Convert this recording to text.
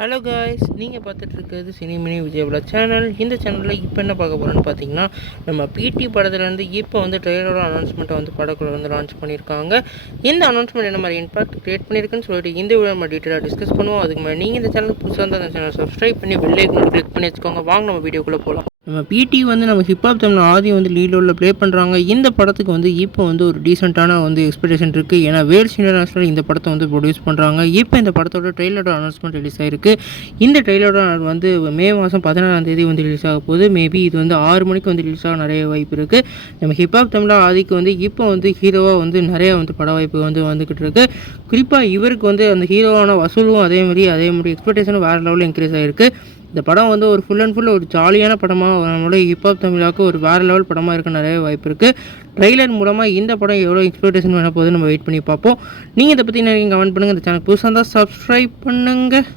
Hello guys, நீங்கள் பார்த்துட்ருக்கிறது சினிமினி விஜயபுலா channel. இந்த சேனலில் இப்போ என்ன பார்க்க போகிறோன்னு பார்த்தீங்கன்னா, நம்ம பிடி படத்துலேருந்து இப்போ வந்து ட்ரெயிலரோட அனௌன்ஸ்மெண்ட்டை வந்து படக்குள்ள வந்து லான்ச் பண்ணியிருக்காங்க. இந்த அனௌன்ஸ்மெண்ட் என்ன மாதிரி இம்பாக்ட் க்ரியேட் பண்ணியிருக்குன்னு சொல்லிட்டு இந்த வீடியோ நம்ம டீட்டெயிலாக டிஸ்கஸ் பண்ணுவோம். அதுக்கு மேலே நீங்கள் இந்த சேனல் புதுசாக இருந்தால் அந்த சேனல் சப்ஸ்கிரைப் பண்ணி பெல் ஐக்கனை கிளிக் பண்ணி வச்சுக்கோங்க. வாங்க நம்ம வீடியோக்குள்ளே போகலாம். நம்ம பிடி வந்து நம்ம ஹிப்ஹாப் தமிழ் ஆதி வந்து லீட் ரோலில் ப்ளே பண்ணுறாங்க. இந்த படத்துக்கு வந்து இப்போ வந்து ஒரு டீசெண்டான வந்து எக்ஸ்பெக்டேஷன் இருக்குது. ஏன்னா வேல்ஸ் இன்டர்நேஷனல் இந்த படத்தை வந்து ப்ரொடியூஸ் பண்ணுறாங்க. இப்போ இந்த படத்தோட ட்ரெயிலரோட அனௌன்ஸ்மெண்ட் ரிலீஸ் ஆயிருக்கு. இந்த ட்ரெயிலரோட வந்து மே மாதம் 16 வந்து ரிலீஸ் ஆக போகுது. மேபி இது வந்து 6 மணிக்கு வந்து ரிலீஸ் ஆக நிறைய வாய்ப்பு இருக்குது. நம்ம ஹிப்ஹாப் தமிழ் ஆதிக்கு வந்து இப்போ வந்து ஹீரோவாக வந்து நிறைய வந்து பட வாய்ப்பு வந்து வந்துக்கிட்டு இருக்குது. குறிப்பாக இவருக்கு வந்து அந்த ஹீரோவான வசூலும் அதே மாதிரி எக்ஸ்பெக்டேஷனும் வேறு லெவலில் இன்க்ரீஸ் ஆகிருக்கு. இந்த படம் வந்து ஒரு ஃபுல் அண்ட் ஃபுல் ஒரு ஜாலியான படமாக, நம்மளுடைய ஹிப்ஹாப் தமிழாக்கு ஒரு வேறு லெவல் படமாக இருக்க நிறைய வாய்ப்பு இருக்குது. ட்ரெய்லர் மூலமாக இந்த படம் எவ்வளோ எக்ஸ்பெக்டேஷன் வேண போகுது நம்ம வெயிட் பண்ணி பார்ப்போம். நீங்கள் இதை பற்றி நிறைய கமெண்ட் பண்ணுங்கள். இந்த சேனல் புதுசாக இருந்தால் சப்ஸ்கிரைப் பண்ணுங்கள்.